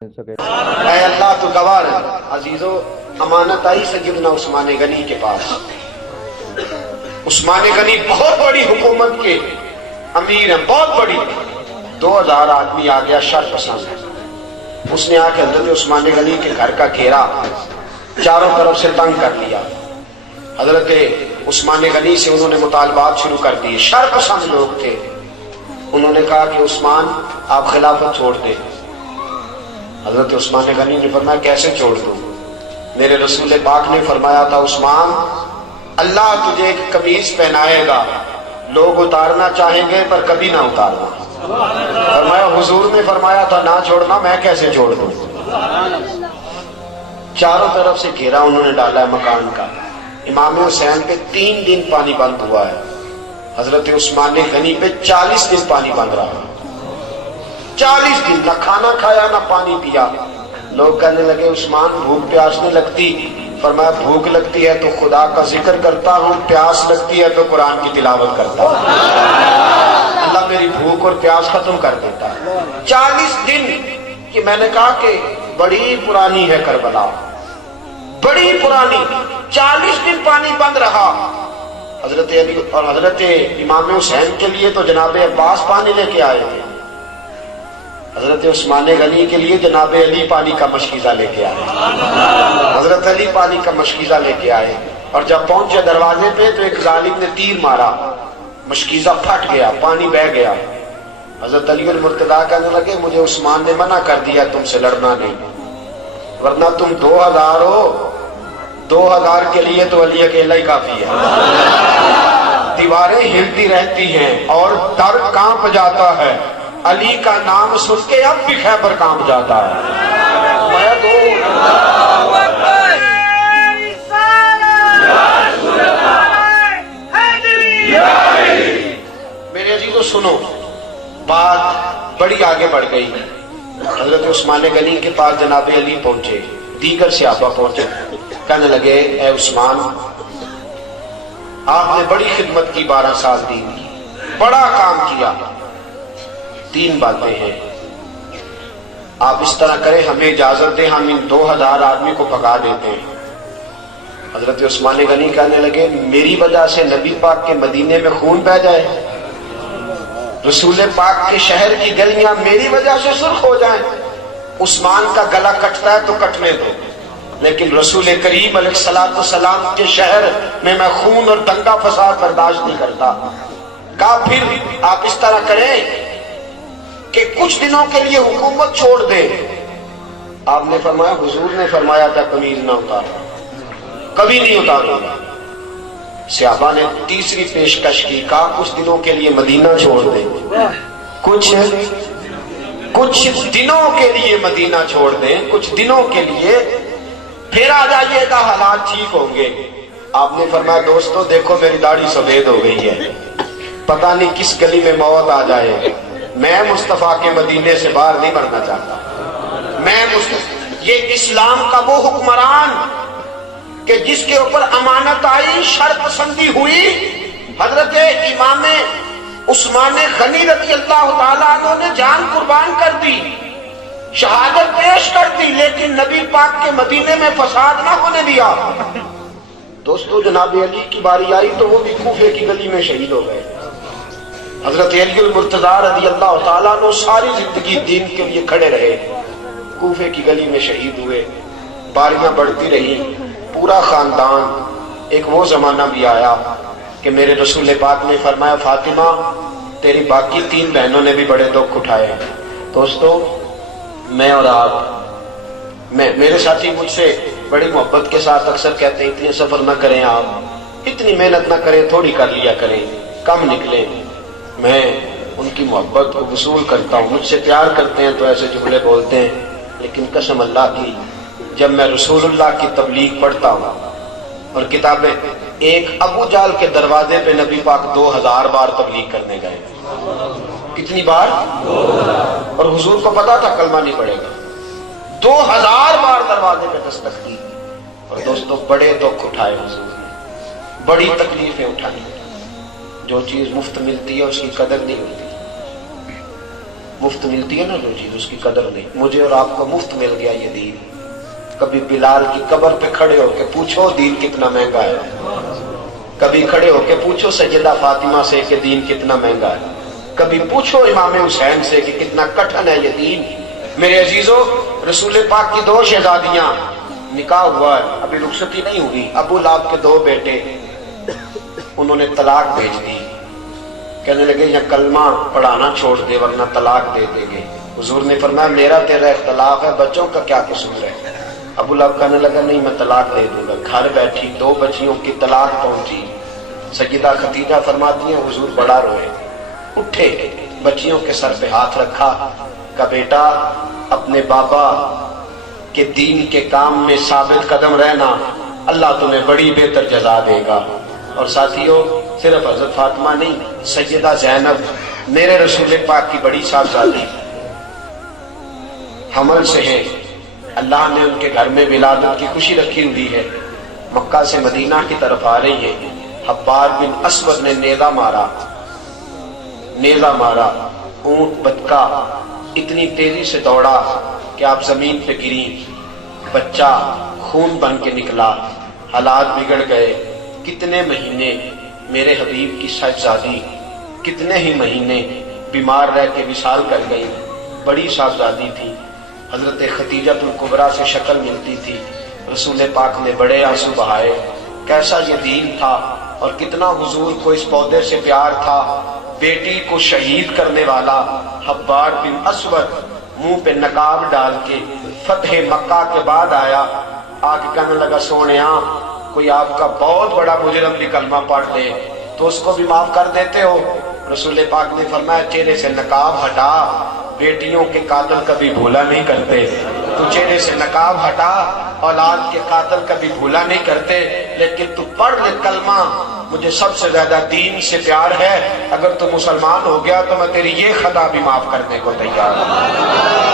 اے اللہ تو گوار عزیزو، امانت آئی سیدنا عثمان غنی کے پاس۔ عثمان غنی بہت بڑی حکومت کے امیر ہیں، بہت بڑی، 2000 آدمی آ گیا شر پسند۔ اس نے آ کے حضرت عثمان غنی کے گھر کا گھیرا چاروں طرف سے تنگ کر لیا۔ حضرت عثمان غنی سے انہوں نے مطالبات شروع کر دیے، شر پسند لوگ تھے۔ انہوں نے کہا کہ عثمان آپ خلافت چھوڑ دیں۔ حضرت عثمان غنی نے فرمایا کیسے چھوڑ دوں؟ میرے رسول پاک نے فرمایا تھا عثمان، اللہ تجھے ایک قمیص پہنائے گا، لوگ اتارنا چاہیں گے پر کبھی نہ اتارنا۔ فرمایا حضور نے فرمایا تھا نہ چھوڑنا، میں کیسے چھوڑ دوں؟ چاروں طرف سے گھیرا انہوں نے ڈالا ہے مکان کا۔ امام حسین پہ 3 دن پانی بند ہوا ہے، حضرت عثمان غنی پہ 40 دن پانی بند رہا۔ 40 دن نہ کھانا کھایا نہ پانی پیا۔ لوگ کہنے لگے عثمان بھوک پیاس نہیں لگتی؟ فرمایا بھوک لگتی ہے تو خدا کا ذکر کرتا ہوں، پیاس لگتی ہے تو قرآن کی تلاوت کرتا ہوں، اللہ میری بھوک اور پیاس ختم کر دیتا ہے۔ 40 دن کہ میں نے کہا کہ بڑی پرانی ہے کربلا، بڑی پرانی۔ 40 دن پانی بند رہا۔ حضرت علی اور حضرت امام حسین کے لیے تو جناب عباس پانی لے کے آئے تھے، حضرت عثمان غنی کے لیے جناب علی پانی کا مشکیزہ لے کے آئے، حضرت علی پانی کا مشکیزہ لے کے آئے۔ اور جب پہنچے دروازے پہ تو ایک ظالم نے تیر مارا، مشکیزہ پھٹ گیا، پانی بہہ گیا۔ حضرت علی المرتضیٰ کہنے لگے مجھے عثمان نے منع کر دیا تم سے لڑنا نہیں، ورنہ تم 2000 ہو، 2000 کے لیے تو علی اکیلا ہی کافی ہے۔ دیواریں ہلتی رہتی ہیں اور در کانپ جاتا ہے، علی کا نام سن کے اب بھی خیبر کانپ جاتا ہے۔ میرے عزیزو سنو، بات بڑی آگے بڑھ گئی۔ حضرت عثمان غنی کے پاس جناب علی پہنچے، دیگر صحابہ پہنچے، کہنے لگے اے عثمان، آپ نے بڑی خدمت کی، 12 سال دین کی، بڑا کام کیا، 3 باتیں ہیں، آپ اس طرح کریں ہمیں اجازت دیں، ہم ان 2000 آدمی کو بھگا دیتے ہیں۔ حضرت عثمان غنی کہنے لگے میری وجہ سے نبی پاک کے مدینے میں خون بہہ جائے، رسول پاک کے شہر کی گلیاں میری وجہ سے سرخ ہو جائیں؟ عثمان کا گلا کٹتا ہے تو کٹنے دو، لیکن رسول کریم علیہ السلام کے شہر میں میں خون اور دنگا فساد برداشت نہیں کرتا۔ کہا پھر آپ اس طرح کریں کہ کچھ دنوں کے لیے حکومت چھوڑ دیں۔ آپ نے فرمایا حضور نے فرمایا تھا قمیض نہ اتارو، کبھی نہیں اتاروں گا۔ صحابہ نے تیسری پیشکش کی، کہا کچھ دنوں کے لیے مدینہ چھوڑ دیں، کچھ دنوں کے لیے مدینہ چھوڑ دیں، کچھ دنوں کے لیے، پھر آ جائیے گا، حالات ٹھیک ہوں گے۔ آپ نے فرمایا دوستو دیکھو میری داڑھی سفید ہو گئی ہے، پتہ نہیں کس گلی میں موت آ جائے، میں مصطفیٰ کے مدینے سے باہر نہیں مرنا چاہتا۔ یہ اسلام کا وہ حکمران کہ جس کے اوپر امانت آئی، شر پسندی ہوئی، حضرت امام عثمان غنی رضی اللہ تعالیٰ عنہ نے جان قربان کر دی، شہادت پیش کر دی، لیکن نبی پاک کے مدینے میں فساد نہ ہونے دیا۔ دوستو جناب علی کی باری آئی تو وہ بھی کوفے کی گلی میں شہید ہو گئے۔ حضرت علی المرتضیٰ رضی اللہ تعالیٰ عنہ ساری زندگی دین کے لیے کھڑے رہے، کوفے کی گلی میں شہید ہوئے۔ باریاں بڑھتی رہی، پورا خاندان۔ ایک وہ زمانہ بھی آیا کہ میرے رسول پاک نے فرمایا فاطمہ تیری باقی 3 بہنوں نے بھی بڑے دکھ اٹھائے۔ دوستو میں اور آپ، میرے ساتھی مجھ سے بڑی محبت کے ساتھ اکثر کہتے ہیں اتنے سفر نہ کریں، آپ اتنی محنت نہ کریں، تھوڑی کر لیا کریں، کم نکلیں۔ میں ان کی محبت کو وصول کرتا ہوں، مجھ سے پیار کرتے ہیں تو ایسے جملے بولتے ہیں، لیکن قسم اللہ کی جب میں رسول اللہ کی تبلیغ پڑھتا ہوں اور کتابیں، ایک ابو جہل کے دروازے پہ نبی پاک 2000 بار تبلیغ کرنے گئے۔ کتنی بار؟ 2000۔ اور حضور کو پتا تھا کلمہ نہیں پڑے گا، 2000 بار دروازے پہ دستک دی۔ اور دوستو بڑے دکھ اٹھائے حضور نے، بڑی تکلیفیں اٹھائی۔ جو چیز مفت ملتی ہے اس کی قدر نہیں ہوتی۔ مفت ملتی ہے نا جو چیز، اس کی قدر نہیں. مجھے اور آپ کو مفت مل گیا یہ دین. کبھی بلال کی قبر پہ کھڑے ہو کے پوچھو دین کتنا مہنگا ہے. کبھی کھڑے ہو کے پوچھو سیدہ فاطمہ سے کہ دین کتنا مہنگا ہے. کبھی پوچھو امام حسین سے کہ کتنا کٹھن ہے یہ دین. میرے عزیزو، رسول پاک کی 2 شہزادیاں، نکاح ہوا ہے، ابھی رخصتی نہیں ہوئی. ابو لہب کے 2 بیٹے، انہوں نے طلاق بھیج دی. کہنے لگے یا کلمہ پڑھانا چھوڑ دے ورنہ طلاق دے دیں گے. حضور نے فرمایا میرا تیرا اختلاف ہے، بچوں کا کیا قصور ہے. ابو لہب کہنے لگا نہیں میں طلاق دے دوں گا. گھر بیٹھی 2 بچیوں کی طلاق پہنچی. سیدہ خدیجہ فرماتی ہیں حضور بڑا روئے، اٹھے، بچیوں کے سر پہ ہاتھ رکھا، کہا بیٹا اپنے بابا کے دین کے کام میں ثابت قدم رہنا، اللہ تمہیں بڑی بہتر جزا دے گا. اور ساتھیوں، صرف حضرت فاطمہ نہیں، سیدہ زینب میرے رسول پاک کی بڑی صاحبزادی حمل سے ہیں. اللہ نے ان کے گھر میں ولادت کی خوشی رکھی ہوئی ہے. مکہ سے مدینہ کی طرف آ رہی ہے. حبار بن اسود نے نیزہ مارا. اونٹ بدکا اتنی تیزی سے دوڑا کہ آپ زمین پہ گری. بچہ خون بن کے نکلا. حالات بگڑ گئے. کتنے مہینے میرے حبیب کی صاحبزادی کتنے ہی مہینے بیمار رہ کے وصال کر گئی. بڑی صاحبزادی تھی. حضرت خدیجہ الکبریٰ سے شکل ملتی تھی. رسول پاک نے بڑے آنسو بہائے. کیسا یہ دین تھا اور کتنا حضور کو اس پودے سے پیار تھا. بیٹی کو شہید کرنے والا حبار بن اسود منہ پہ نقاب ڈال کے فتح مکہ کے بعد آیا. آ کے کہنے لگا سونیا کوئی آپ کا بہت بڑا مجرم بھی کلمہ پڑھ لے تو اس کو بھی معاف کر دیتے ہو. رسول پاک نے فرمایا چہرے سے نقاب ہٹا، بیٹیوں کے قاتل کبھی بھولا نہیں کرتے. تو چہرے سے نقاب ہٹا، اولاد کے قاتل کبھی بھولا نہیں کرتے. لیکن تو پڑھ لے کلمہ، مجھے سب سے زیادہ دین سے پیار ہے. اگر تو مسلمان ہو گیا تو میں تیری یہ خطا بھی معاف کرنے کو تیار ہوں.